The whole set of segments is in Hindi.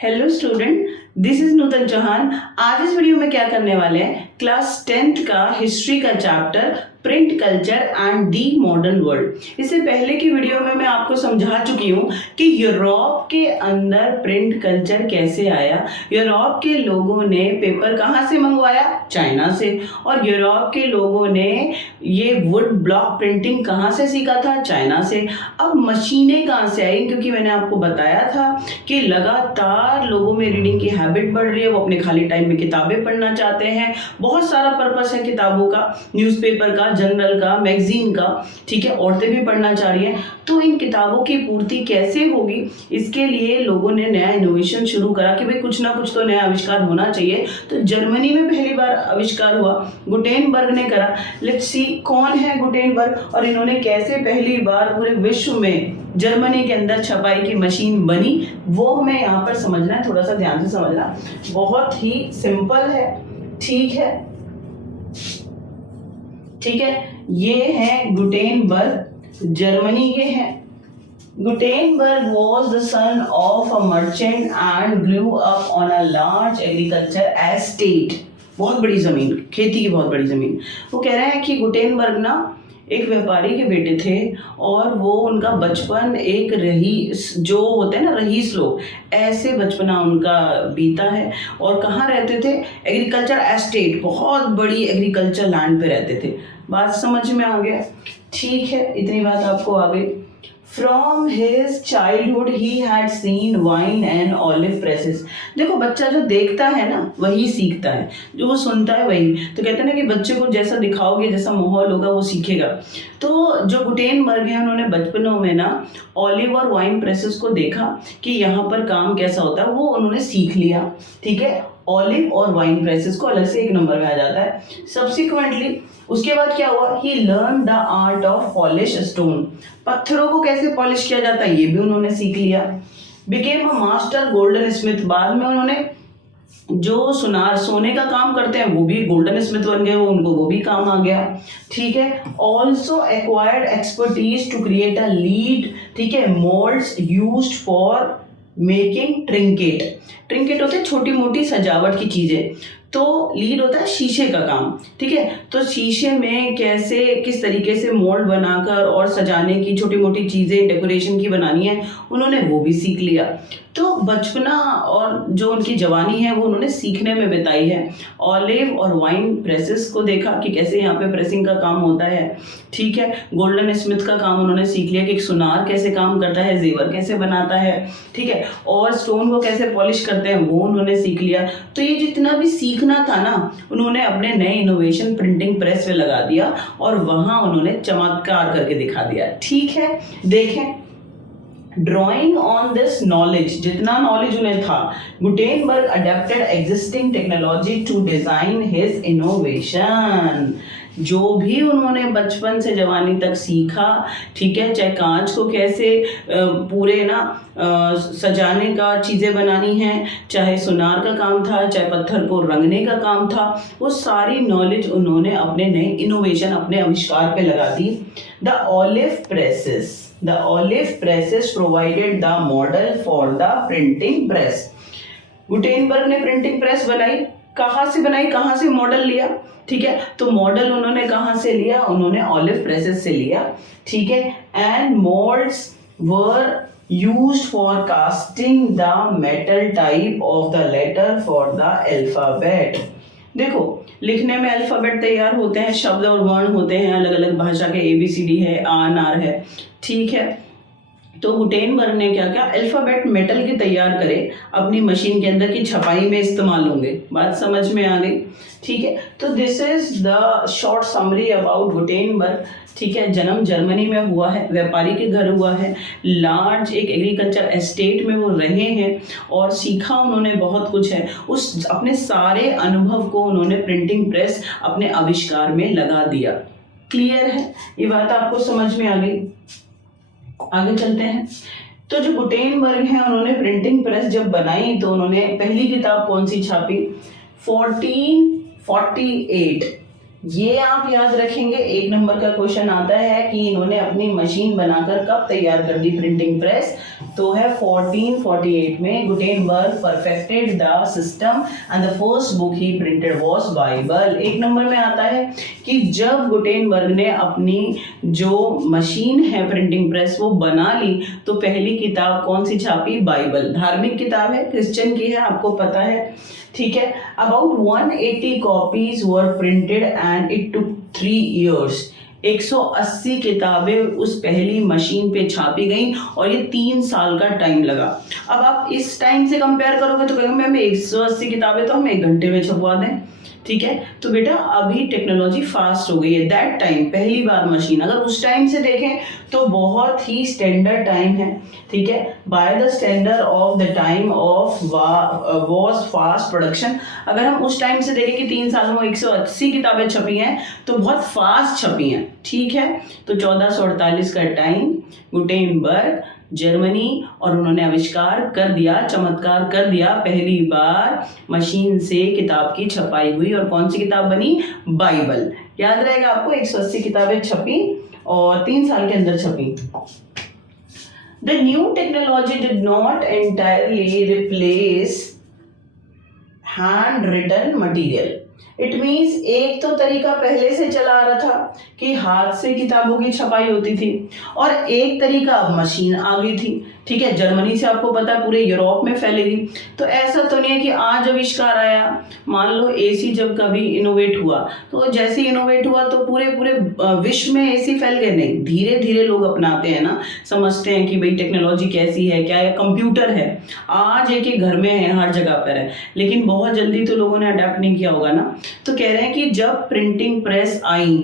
हेलो स्टूडेंट, दिस इज नूतन चौहान। आज इस वीडियो में क्या करने वाले हैं, क्लास 10th का हिस्ट्री का chapter print culture and the modern world. इससे पहले की वीडियो में मैं आपको समझा चुकी हूँ कि यूरोप के अंदर प्रिंट कल्चर कैसे आया। यूरोप के लोगों ने पेपर कहाँ से मंगवाया, चाइना से। और यूरोप के लोगों ने ये वुड ब्लॉक प्रिंटिंग कहाँ से सीखा था, चाइना से। अब मशीनें कहाँ से आई, क्योंकि मैंने आपको बताया था कि लगातार लोगों में रीडिंग की हैबिट बढ़ रही है, वो अपने खाली टाइम में किताबें पढ़ना चाहते हैं। बहुत सारा पर्पस है किताबों का, न्यूज़पेपर का, जर्नल का, मैगजीन का, ठीक है। औरतें भी पढ़ना चाह रही हैं, तो इन किताबों की पूर्ति कैसे होगी, इसके लिए लोगों ने नया इनोवेशन शुरू करा कि भाई कुछ ना कुछ तो नया आविष्कार होना चाहिए। तो जर्मनी में पहली बार आविष्कार हुआ, गुटेनबर्ग ने करा। लेट्स सी कौन है गुटेनबर्ग और इन्होंने कैसे पहली बार पूरे विश्व में जर्मनी के अंदर छपाई की मशीन बनी, वो हमें यहाँ पर समझना है। थोड़ा सा ध्यान से समझना, बहुत ही सिंपल है, ठीक है। ठीक है, ये है गुटेनबर्ग, जर्मनी के हैं। Gutenberg was the son of a merchant and grew up on a large agriculture estate। बहुत बड़ी जमीन, खेती की बहुत बड़ी जमीन। वो कह रहे हैं कि गुटेनबर्ग ना एक व्यापारी के बेटे थे और वो उनका बचपन एक रईस, जो होते हैं ना रईस लोग, ऐसे बचपना उनका बीता है। और कहाँ रहते थे, एग्रीकल्चर एस्टेट, बहुत बड़ी एग्रीकल्चर लैंड पे रहते थे। बात समझ में आ गया, ठीक है, इतनी बात आपको आ गई। From his childhood he had seen wine and olive presses। देखो, बच्चा जो देखता है ना वही सीखता है, जो वो सुनता है वही। तो कहते हैं ना कि बच्चे को जैसा दिखाओगे, जैसा माहौल होगा, वो सीखेगा। तो जो गुटेनबर्ग है, उन्होंने बचपनों में ना ऑलिव और वाइन प्रेसेस को देखा कि यहाँ पर काम कैसा होता है, वो उन्होंने सीख लिया, ठीक है। ऑलिव और वाइन प्रेसेस को अलग से एक नंबर में आ जाता है। सब्सिक्वेंटली उसके बाद क्या हुआ, he learn the art of polish stone. पत्थरों को कैसे पॉलिश किया जाता है ये भी उन्होंने सीख लिया। Became a master golden Smith. बाद में उन्होंने जो सोने का काम करते हैं वो भी गोल्डन स्मिथ बन गए, उनको वो भी काम आ गया, ठीक है। Also acquired expertise to create a lead, ठीक है, moulds used for making trinket. Trinket होते हैं छोटी मोटी सजावट की चीजें, तो लीड होता है शीशे का काम, ठीक है। तो शीशे में कैसे, किस तरीके से मोल्ड बनाकर और सजाने की छोटी मोटी चीजें डेकोरेशन की बनानी है, उन्होंने वो भी सीख लिया। तो बचपना और जो उनकी जवानी है वो उन्होंने सीखने में बिताई है। ऑलिव और वाइन प्रेसेस को देखा कि कैसे यहाँ पे प्रेसिंग का काम होता है, ठीक है। गोल्डन स्मिथ का काम उन्होंने सीख लिया कि सुनार कैसे काम करता है, जेवर कैसे बनाता है, ठीक है। और स्टोन को कैसे पॉलिश करते हैं वो उन्होंने सीख लिया। तो ये जितना भी सीखना था ना, उन्होंने अपने नए इनोवेशन प्रिंटिंग प्रेस पे लगा दिया और वहां उन्होंने चमत्कार करके दिखा दिया, ठीक है। देखें, ड्रॉइंग ऑन दिस नॉलेज, जितना नॉलेज उन्हें था, Gutenberg adapted existing technology to design his innovation. जो भी उन्होंने बचपन से जवानी तक सीखा, ठीक है, चाहे कांच को कैसे पूरे ना सजाने का चीज़ें बनानी हैं, चाहे सुनार का काम था, चाहे पत्थर को रंगने का काम था, वो सारी नॉलेज उन्होंने अपने नए इनोवेशन, अपने आविष्कार पे लगा दी। The olive presses provided the model for the printing press। Gutenberg ने प्रिंटिंग प्रेस बनाई, कहाँ से बनाई, कहाँ से मॉडल लिया, ठीक है। तो मॉडल उन्होंने कहाँ से लिया, उन्होंने ऑलिव प्रेसेस से लिया, ठीक है। And moulds were used for casting the metal type of the letter for the alphabet। देखो, लिखने में अल्फाबेट तैयार होते हैं, शब्द और वर्ण होते हैं अलग अलग भाषा के, ABCD है, ANR है, ठीक है। तो गुटेनबर्ग ने क्या किया, अल्फाबेट मेटल की तैयार करे, अपनी मशीन के अंदर की छपाई में इस्तेमाल होंगे। बात समझ में आ गई, ठीक है। तो this is the short summary about Gutenberg, ठीक है। जन्म जर्मनी में हुआ है, व्यापारी के घर हुआ है, लार्ज एक एग्रीकल्चर एस्टेट में वो रहे हैं और सीखा उन्होंने बहुत कुछ है। उस अपने सारे अनुभव को उन्होंने प्रिंटिंग प्रेस अपने आविष्कार में लगा दिया। क्लियर है, ये बात आपको समझ में आ गई। आगे चलते हैं। तो जो गुटेनबर्ग हैं, उन्होंने प्रिंटिंग प्रेस जब बनाई तो उन्होंने पहली किताब कौन सी छापी, 1448, ये आप याद रखेंगे, 1 नंबर का क्वेश्चन आता है कि इन्होंने अपनी मशीन बनाकर कब तैयार कर दी प्रिंटिंग प्रेस, तो है 1448 में Gutenberg perfected the system and the first book he printed was Bible. 1 number में आता है कि जब गुटेनबर्ग ने अपनी जो मशीन है प्रिंटिंग प्रेस वो बना ली तो पहली किताब कौन सी छापी? बाइबल। धार्मिक किताब है, क्रिश्चियन की है, आपको पता है, ठीक है। About 180 copies were printed and it took 3 years। 180 किताबें उस पहली मशीन पे छापी गई और ये 3 साल का टाइम लगा। अब आप इस टाइम से कंपेयर करोगे तो कहोगे मैम 180 किताबें तो हम 1 घंटे में छपवा दें, ठीक है। तो बेटा अभी टेक्नोलॉजी फास्ट हो गई है। दैट टाइम पहली बार मशीन, अगर उस टाइम से देखें तो बहुत ही स्टैंडर्ड टाइम है, ठीक है। By the standard of the time of was fast production. अगर हम उस टाइम से देखें कि 3 साल में 180 किताबें छपी हैं तो बहुत फास्ट छपी हैं, ठीक है। तो 1448 का टाइम, गुटेनबर्ग जर्मनी, और उन्होंने आविष्कार कर दिया, चमत्कार कर दिया, पहली बार मशीन से किताब की छपाई हुई और कौन सी किताब बनी? बाइबल। याद रहेगा आपको, 180 किताबें छपी और 3 साल के अंदर छपी। The new technology did not entirely replace handwritten material. It means एक तो तरीका पहले से चला आ रहा था कि हाथ से किताबों की छपाई होती थी और एक तरीका अब मशीन आ गई थी, ठीक है। जर्मनी से आपको पता है पूरे यूरोप में फैलेगी। तो ऐसा तो नहीं है कि आज आविष्कार आया, मान लो एसी जब कभी इनोवेट हुआ तो जैसे इनोवेट हुआ तो पूरे विश्व में एसी फैल गए, नहीं, धीरे धीरे लोग अपनाते हैं ना, समझते हैं कि भाई टेक्नोलॉजी कैसी है, क्या है, कंप्यूटर है, आज एक घर में है, हर जगह पर है, लेकिन बहुत जल्दी तो लोगों ने अडेप्ट नहीं किया होगा ना। तो कह रहे हैं कि जब प्रिंटिंग प्रेस आई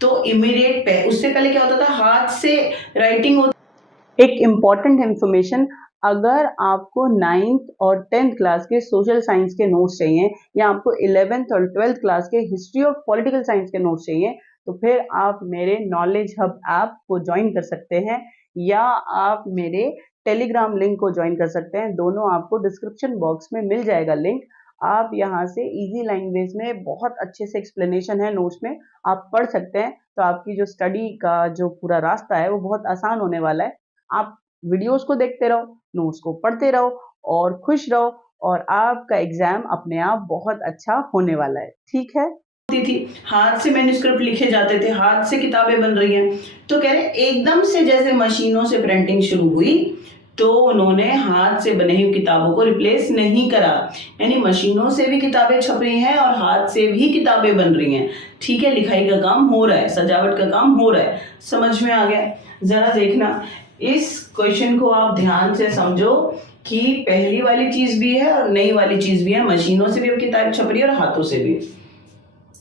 तो इमीडिएट, उससे पहले क्या होता था, हाथ से राइटिंग होती। एक इम्पॉर्टेंट इंफॉर्मेशन, अगर आपको 9th और 10th क्लास के सोशल साइंस के नोट्स चाहिए या आपको 11th और 12th क्लास के हिस्ट्री और पॉलिटिकल साइंस के नोट्स चाहिए तो फिर आप मेरे नॉलेज हब ऐप को ज्वाइन कर सकते हैं या आप मेरे टेलीग्राम लिंक को ज्वाइन कर सकते हैं। दोनों आपको डिस्क्रिप्शन बॉक्स में मिल जाएगा लिंक। आप यहाँ से इजी लैंग्वेज में बहुत अच्छे से एक्सप्लेनेशन है नोट्स में, आप पढ़ सकते हैं। तो आपकी जो स्टडी का जो पूरा रास्ता है वो बहुत आसान होने वाला है। आप वीडियोस को देखते रहो, नोट्स को पढ़ते रहो और खुश रहो और आपका एग्जाम अपने आप बहुत अच्छा होने वाला है, ठीक है। थी हाथ से मैन्युस्क्रिप्ट लिखे जाते थे, हाथ से किताबें बन रही हैं। तो कह रहे एकदम से जैसे मशीनों से प्रिंटिंग शुरू हुई तो उन्होंने हाथ से बने हुई किताबों को रिप्लेस नहीं करा, यानी मशीनों से भी किताबें छप रही हैं और हाथ से भी किताबें बन रही हैं, ठीक है। लिखाई का काम हो रहा है, सजावट का काम हो रहा है, समझ में आ गया। जरा देखना इस क्वेश्चन को, आप ध्यान से समझो कि पहली वाली चीज भी है और नई वाली चीज भी है, मशीनों से भी अब किताब छप रही है और हाथों से भी।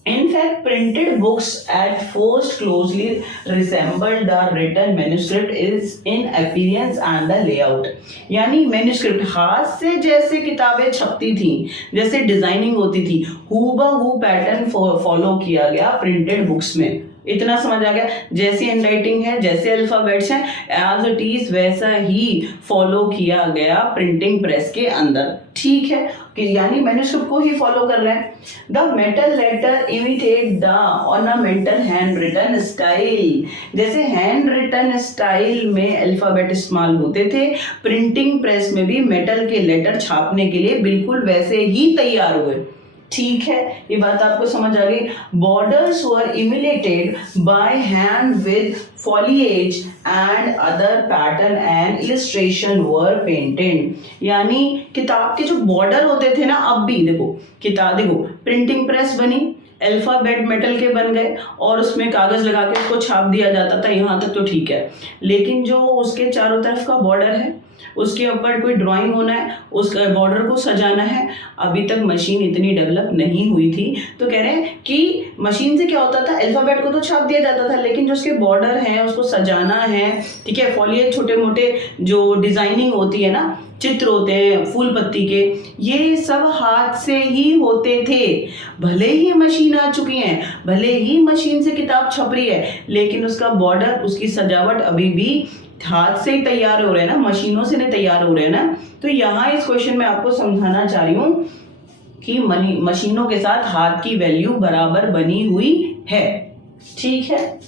In fact, printed books at first closely resembled the written manuscript is in appearance and the layout। यानी मैन्युस्क्रिप्ट हाथ से जैसे किताबें छपती थी, जैसे डिजाइनिंग होती थी, हूबहू पैटर्न फॉलो किया गया प्रिंटेड बुक्स में। इतना समझ आ गया, जैसी हैंडराइटिंग है, जैसे अल्फाबेट्स हैं, एज इट इज वैसा ही फॉलो किया गया प्रिंटिंग प्रेस के अंदर, ठीक है। कि यानी मैन्युस्क्रिप्ट को ही फॉलो कर रहे हैं। The metal letter imitate the ornamental hand written style. जैसे हैंड रिटन स्टाइल में अल्फाबेट इस्तेमाल होते थे, प्रिंटिंग प्रेस में भी मेटल के लेटर छापने के लिए बिल्कुल वैसे ही तैयार हुए, ठीक है। ये बात आपको समझ आ गई। Borders were imitated by hand with foliage and other pattern and illustration were painted। यानी किताब के जो बॉर्डर होते थे ना, अब भी देखो किताब, देखो प्रिंटिंग प्रेस बनी, अल्फाबेट मेटल के बन गए और उसमें कागज लगा के उसको छाप दिया जाता था, यहाँ तक तो ठीक है। लेकिन जो उसके चारों तरफ का बॉर्डर है, उसके ऊपर कोई ड्राइंग होना है, उस बॉर्डर को सजाना है, अभी तक मशीन इतनी डेवलप नहीं हुई थी। तो कह रहे हैं कि मशीन से क्या होता था, अल्फाबेट को तो छाप दिया जाता था, लेकिन जो उसके बॉर्डर हैं उसको सजाना है, ठीक है। फॉलिएज, छोटे मोटे जो डिजाइनिंग होती है ना, चित्र होते हैं फूल पत्ती के, ये सब हाथ से ही होते थे। भले ही मशीन आ चुकी है, भले ही मशीन से किताब छप रही है, लेकिन उसका बॉर्डर, उसकी सजावट अभी भी हाथ से ही तैयार हो रहे हैं ना, मशीनों से नहीं तैयार हो रहे हैं ना। तो यहाँ इस क्वेश्चन में आपको समझाना चाह रही हूँ कि मशीनों के साथ हाथ की वैल्यू बराबर बनी हुई है। ठीक है।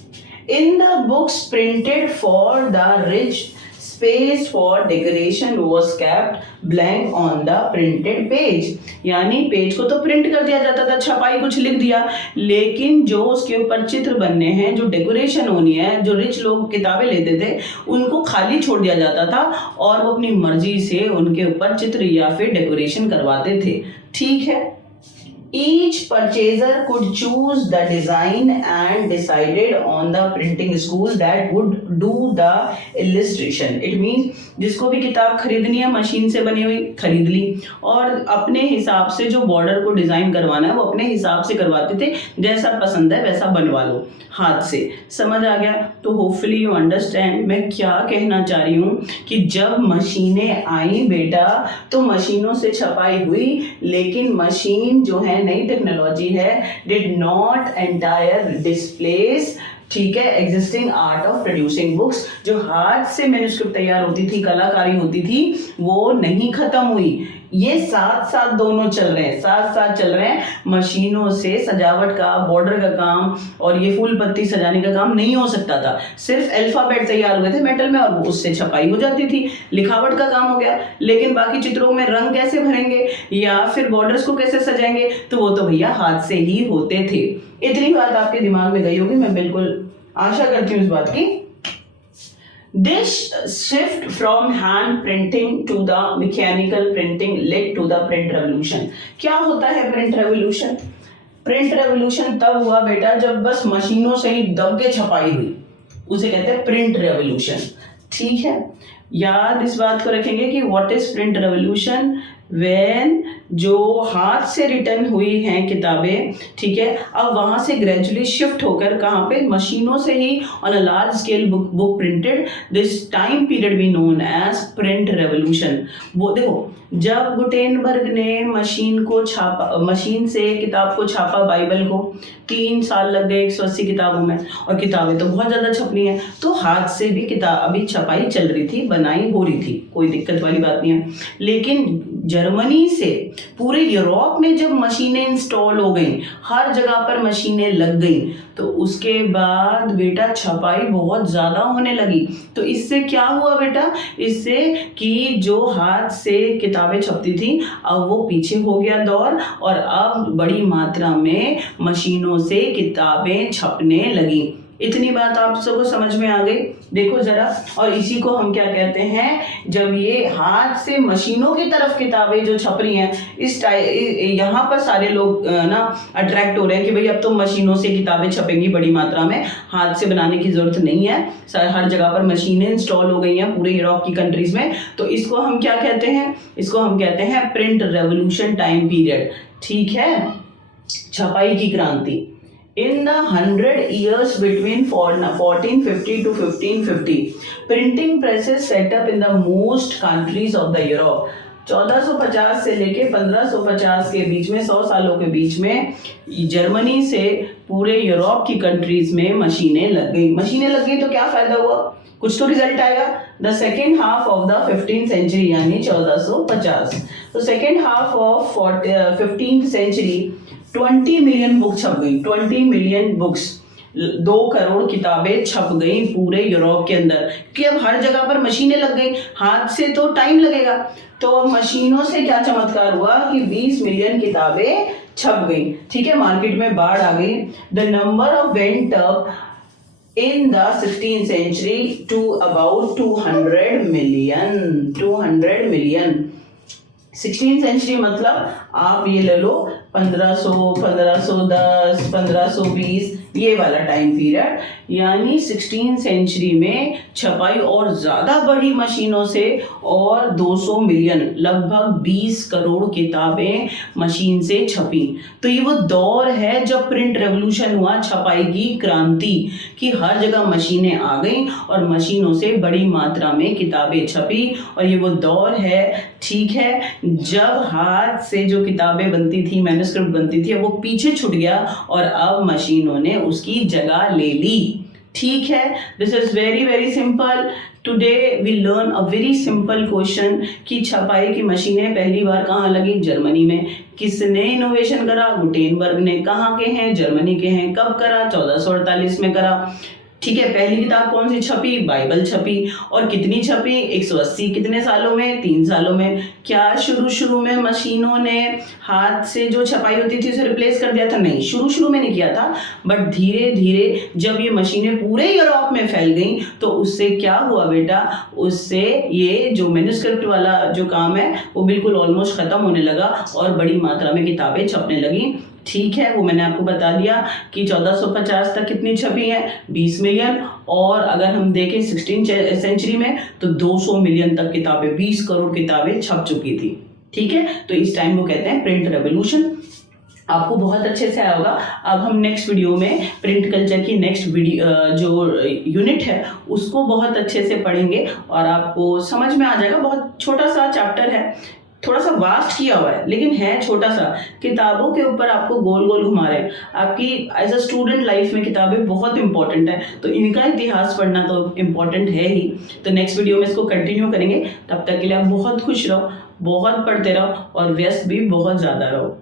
In the books printed for the rich space for decoration was kept blank on the printed page. यानी पेज को तो प्रिंट कर दिया जाता था, छपाई कुछ लिख दिया, लेकिन जो उसके ऊपर चित्र बनने हैं, जो डेकोरेशन होनी है, जो रिच लोग किताबें लेते थे उनको खाली छोड़ दिया जाता था और वो अपनी मर्जी से उनके ऊपर चित्र या फिर डेकोरेशन करवाते थे। ठीक है। Each purchaser could choose the design and decided on the printing school that would do the illustration. It means जिसको भी किताब खरीदनी है मशीन से बनी हुई खरीद ली और अपने हिसाब से जो बॉर्डर को डिजाइन करवाना है वो अपने हिसाब से करवाते थे, जैसा पसंद है वैसा बनवा लो हाथ से। समझ आ गया? तो होपफुली यू अंडरस्टैंड मैं क्या कहना चाह रही हूँ कि जब मशीनें आई बेटा तो मशीनों से छपाई हुई, लेकिन मशीन जो है नई टेक्नोलॉजी है, डिड नॉट एंटायर डिस्प्लेस, ठीक है, existing art of producing books. जो हाथ से मैन्युस्क्रिप्ट तैयार होती थी, कलाकारी होती थी, वो नहीं खत्म हुई। ये साथ साथ दोनों चल रहे हैं, साथ साथ चल रहे हैं। मशीनों से सजावट का, बॉर्डर का काम और ये फूल पत्ती सजाने का काम नहीं हो सकता था। सिर्फ अल्फाबेट तैयार हुए थे मेटल में और उससे छपाई हो जाती थी, लिखावट का काम हो गया। लेकिन बाकी चित्रों में रंग कैसे भरेंगे या फिर बॉर्डर्स को कैसे सजाएंगे, तो वो तो भैया हाथ से ही होते थे। इतनी बात आपके दिमाग में गई होगी, मैं बिल्कुल आशा करती हूँ इस बात की। This shift from hand printing to the mechanical printing led to the print revolution. क्या होता है print revolution? Print revolution तब हुआ बेटा जब बस मशीनों से ही दब के छपाई हुई, उसे कहते हैं print revolution। ठीक है, याद इस बात को रखेंगे कि what is print revolution? when जो हाथ से रिटर्न हुई हैं किताबें, ठीक है, अब वहां से ग्रेजुअली शिफ्ट होकर कहाँ पे, मशीनों से ही on a large scale book printed. This time period be known as print revolution. वो देखो जब गुटेनबर्ग ने मशीन को छापा, मशीन से किताब को छापा, बाइबल को 3 साल लग गए 180 किताबों में, और किताबें तो बहुत ज़्यादा छपनी है, तो हाथ से भी किताब अभी छपाई चल रही थी, बनाई हो रही थी, कोई दिक्कत वाली बात नहीं है। लेकिन जर्मनी से पूरे यूरोप में जब मशीनें इंस्टॉल हो गई, हर जगह पर मशीनें लग गई, तो उसके बाद बेटा छपाई बहुत ज़्यादा होने लगी। तो इससे क्या हुआ बेटा, इससे कि जो हाथ से किताबें छपती थी अब वो पीछे हो गया दौर, और अब बड़ी मात्रा में मशीनों से किताबें छपने लगी। इतनी बात आप सबको समझ में आ गई? देखो जरा, और इसी को हम क्या कहते हैं, जब ये हाथ से मशीनों की तरफ किताबें जो छप रही हैं, इस यहाँ पर सारे लोग ना अट्रैक्ट हो रहे हैं कि भाई अब तो मशीनों से किताबें छपेंगी बड़ी मात्रा में, हाथ से बनाने की जरूरत नहीं है, हर जगह पर मशीनें इंस्टॉल हो गई हैं पूरे यूरोप की कंट्रीज में। तो इसको हम क्या कहते हैं, इसको हम कहते हैं प्रिंट रेवोल्यूशन टाइम पीरियड। ठीक है, छपाई की क्रांति। In the 100 years between 1450 to 1550, printing presses set up in the most countries of the Europe. 1450 से लेके 1550 के बीच में, 100 सालों के बीच में, जर्मनी से पूरे यूरोप की कंट्रीज में मशीनें लग गई। मशीनें लग गई तो क्या फायदा हुआ, कुछ तो रिजल्ट आएगा। The second half of the 15th century यानी 1450, तो second half of 15th century 20 million book छप गई। 20 मिलियन बुक्स, 2 करोड़ किताबें छप गई पूरे यूरोप के अंदर, कि अब हर जगह पर मशीनें लग गई, हाथ से तो टाइम लगेगा। तो अब मशीनों से क्या चमत्कार हुआ कि 20 मिलियन किताबें छप गई। ठीक है, मार्केट में बाढ़ आ गई। The number of went up in the 16th century to about 200 million. 200 million 16th century मतलब आप ये ले लो 1500, 1510, 1520, ये वाला टाइम पीरियड, यानी 16th सेंचुरी में छपाई और ज़्यादा बड़ी मशीनों से, और 200 मिलियन लगभग 20 करोड़ किताबें मशीन से छपी। तो ये वो दौर है जब प्रिंट रेवोल्यूशन हुआ, छपाई की क्रांति, कि हर जगह मशीनें आ गई और मशीनों से बड़ी मात्रा में किताबें छपी। और ये वो दौर है, ठीक है, जब हाथ से जो किताबें बनती थी, मैन्युस्क्रिप्ट बनती थी, वो पीछे छूट गया और अब मशीनों ने उसकी जगह ले ली। ठीक है, this is very very simple. Today we learn a very simple question कि छपाई की मशीनें पहली बार कहाँ लगी? जर्मनी में. किसने इनोवेशन करा? गुटेनबर्ग ने. कहाँ के हैं? जर्मनी के हैं. कब करा? 1448 में करा. ठीक है. पहली किताब कौन सी छपी? बाइबल छपी. और कितनी छपी? 180. कितने सालों में? 3 सालों में. क्या शुरू में मशीनों ने हाथ से जो छपाई होती थी उसे रिप्लेस कर दिया था? नहीं, शुरू में नहीं किया था. बट धीरे धीरे जब ये मशीनें पूरे यूरोप में फैल गई तो उससे क्या हुआ बेटा? उससे ये जो मैन्युस्क्रिप्ट वाला जो काम है वो बिल्कुल ऑलमोस्ट खत्म होने लगा और बड़ी मात्रा में किताबें छपने लगी. ठीक है, वो मैंने आपको बता दिया कि 1450 तक कितनी छपी है? 20 मिलियन. और अगर हम देखें 16th सेंचुरी में तो 200 मिलियन तक किताबें, 20 करोड़ किताबें छप चुकी थी. ठीक है, तो इस टाइम को कहते हैं प्रिंट रेवोल्यूशन. आपको बहुत अच्छे से आया होगा. अब हम नेक्स्ट वीडियो में प्रिंट कल्चर की नेक्स्ट वीडियो जो यूनिट है उसको बहुत अच्छे से पढ़ेंगे और आपको समझ में आ जाएगा. बहुत छोटा सा चैप्टर है, थोड़ा सा वास्ट किया हुआ है लेकिन है छोटा सा. किताबों के ऊपर आपको गोल गोल घुमा रहे हैं. आपकी एज अ स्टूडेंट लाइफ में किताबें बहुत इंपॉर्टेंट है, तो इनका इतिहास पढ़ना तो इम्पॉर्टेंट है ही. तो नेक्स्ट वीडियो में इसको कंटिन्यू करेंगे. तब तक के लिए आप बहुत खुश रहो, बहुत पढ़ते रहो और व्यस्त भी बहुत ज़्यादा रहो.